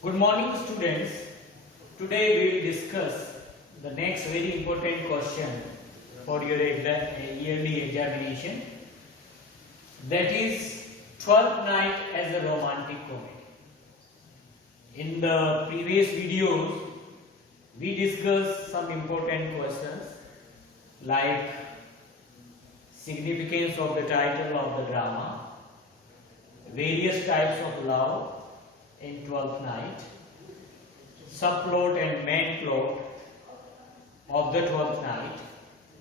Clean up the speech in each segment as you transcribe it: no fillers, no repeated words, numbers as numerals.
Good morning, students. Today we will discuss the next very important question for your yearly examination. That is, 12th Night as a romantic comedy. In the previous videos, we discussed some important questions like significance of the title of the drama, various types of love in 12th Night, subplot and main plot of the 12th Night,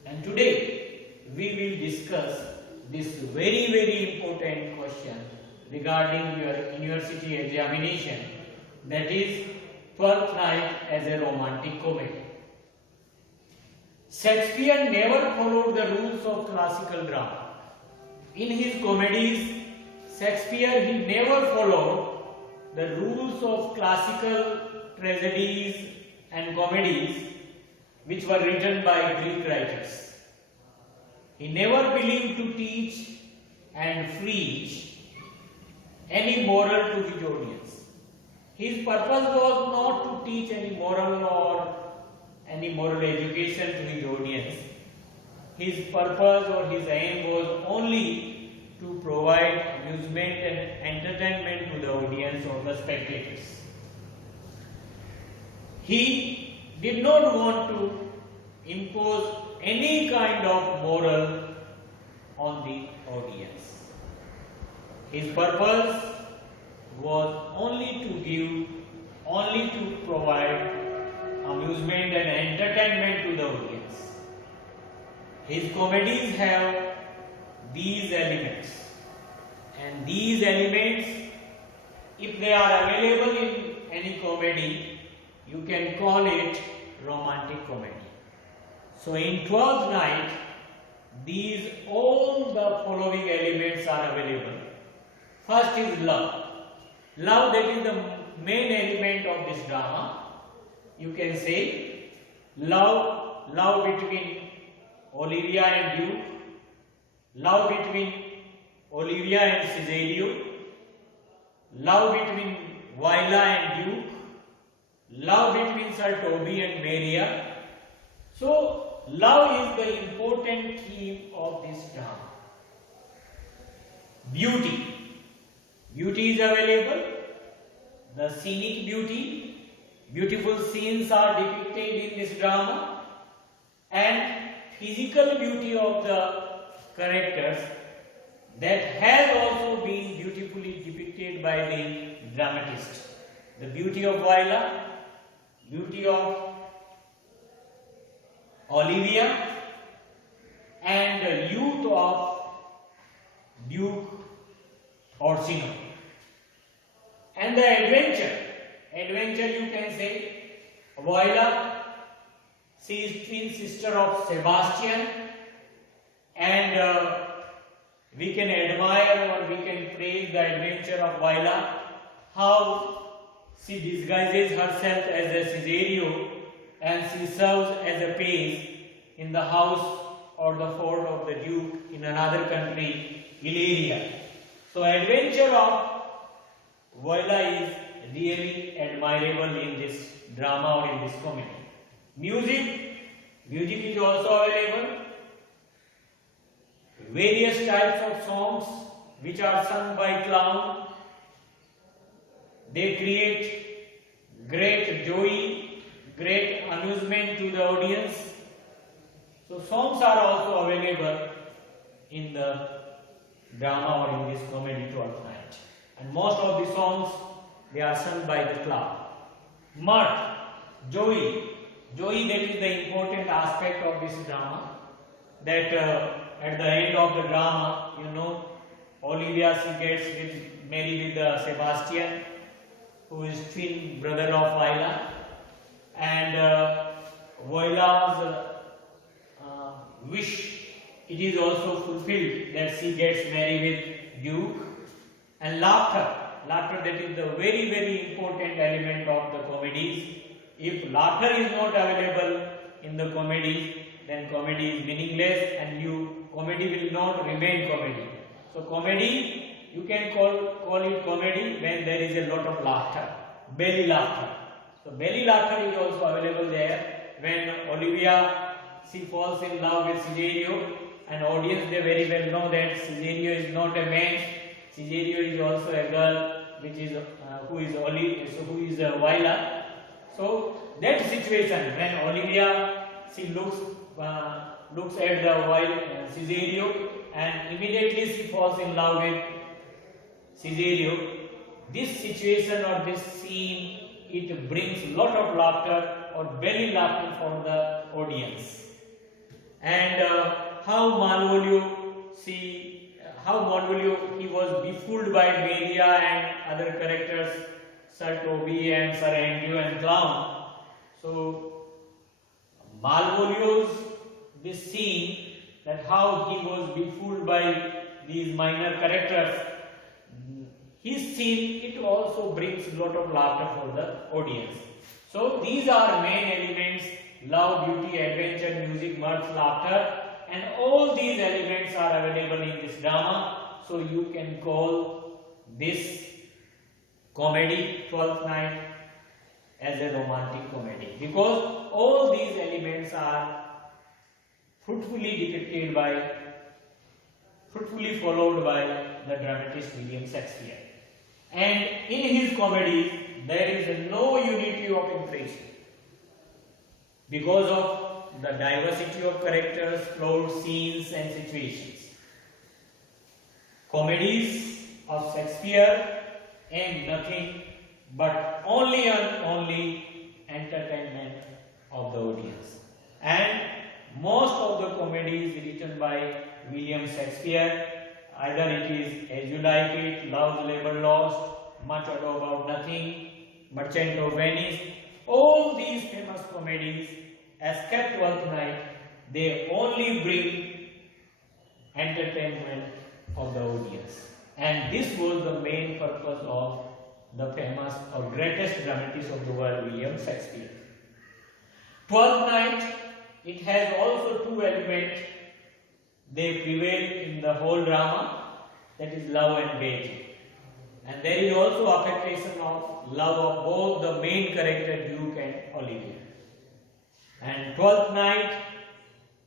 and today we will discuss this very important question regarding your university examination, that is 12th Night as a romantic comedy. Shakespeare never followed the rules of classical drama. In his comedies, Shakespeare he never followed the rules of classical tragedies and comedies which were written by Greek writers. He never believed to teach and preach any moral to his audience. His purpose was not to teach any moral or any moral education to his audience. His purpose or his aim was only to provide amusement and entertainment to the audience or the spectators. He did not want to impose any kind of moral on the audience. His purpose was only to provide amusement and entertainment to the audience. His comedies have these elements, and these elements, if they are available in any comedy, you can call it romantic comedy. So in 12th Night, these all the following elements are available. First is love. Love, that is the main element of this drama. You can say love between Olivia and Duke, love between Olivia and Cesario, love between Viola and Duke, love between Sir Toby and Maria. So, love is the important theme of this drama. Beauty. Beauty is available. The scenic beauty, beautiful scenes are depicted in this drama, and physical beauty of the characters that has also been beautifully depicted by the dramatist. The beauty of Viola, beauty of Olivia, and the youth of Duke Orsino. And the adventure you can say, Viola, she is twin sister of Sebastian, and we can admire or we can praise the adventure of Viola, how she disguises herself as a Cesario and she serves as a page in the house or the fort of the Duke in another country, Illyria. So adventure of Viola is really admirable in this drama or in this comedy. Music is also available. Various types of songs which are sung by clown. They create great joy, great amusement to the audience. So songs are also available in the drama or in this comedy 12th Night. And most of the songs, they are sung by the clown. Mirth, joy, that is the important aspect of this drama. That at the end of the drama, Olivia she gets married with Sebastian, who is twin brother of Viola, and Viola's wish, it is also fulfilled that she gets married with Duke. And laughter, that is the very important element of the comedies. If laughter is not available in the comedy, then comedy is meaningless and comedy will not remain comedy. So comedy, you can call it comedy when there is a lot of laughter. belly laughter. So belly laughter is also available there when Olivia she falls in love with Cesario, and audience they very well know that Cesario is not a man. Cesario is also a girl, which is who is Viola. So that situation when Olivia she looks at the Cesario, and immediately she falls in love with Cesario. This situation or this scene, it brings lot of laughter or belly laughter for the audience. And how Malvolio he was befooled by Maria and other characters, Sir Toby and Sir Andrew and Clown. So Malvolio's this scene, that how he was befooled by these minor characters, his scene, it also brings lot of laughter for the audience. So these are main elements: love, beauty, adventure, music, mirth, laughter, and all these elements are available in this drama. So you can call this comedy, Twelfth Night, as a romantic comedy, because all these elements are fruitfully followed by the dramatist William Shakespeare. And in his comedies there is no unity of impression because of the diversity of characters, flawed scenes and situations. Comedies of Shakespeare aim nothing but only entertainment of the audience. And most of the comedies written by William Shakespeare, either it is As You Like It, Love's Labour Lost, Much Ado About Nothing, Merchant of Venice, all these famous comedies, except Twelfth Night, they only bring entertainment of the audience. And this was the main purpose of the famous or greatest dramatist of the world, William Shakespeare. Twelfth Night, it has also two elements. They prevail in the whole drama, that is love and gaiety. And there is also affectation of love of both the main character Duke and Olivia. And Twelfth Night,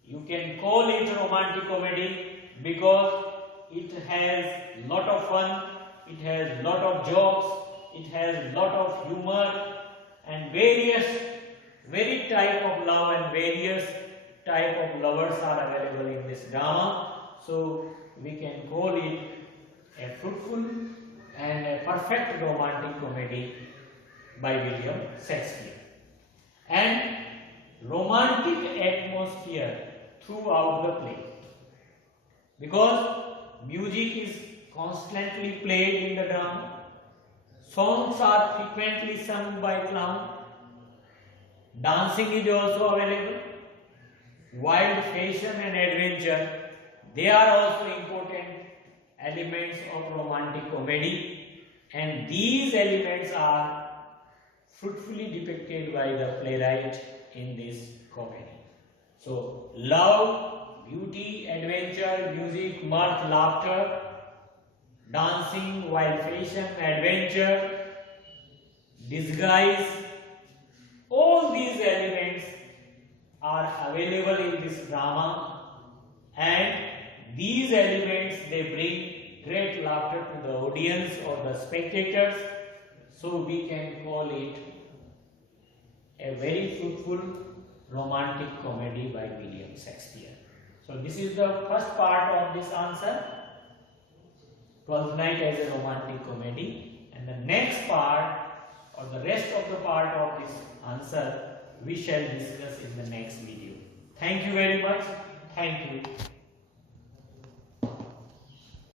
you can call it a romantic comedy because it has lot of fun, it has lot of jokes, it has lot of humor, and various very type of love and various type of lovers are available in this drama. So we can call it a fruitful and a perfect romantic comedy by William Shakespeare. And romantic atmosphere throughout the play, because music is constantly played in the drama, songs are frequently sung by clown, dancing is also available, wild fashion and adventure, they are also important elements of romantic comedy, and these elements are fruitfully depicted by the playwright in this comedy. So love, beauty, adventure, music, mirth, laughter, dancing, wild fashion, adventure, disguise, all these elements are available in this drama, and these elements they bring great laughter to the audience or the spectators. So we can call it a very fruitful romantic comedy by William Shakespeare. So this is the first part of this answer, Twelfth Night as a romantic comedy, and the next part or the rest of the part of this answer we shall discuss in the next video. Thank you very much. Thank you.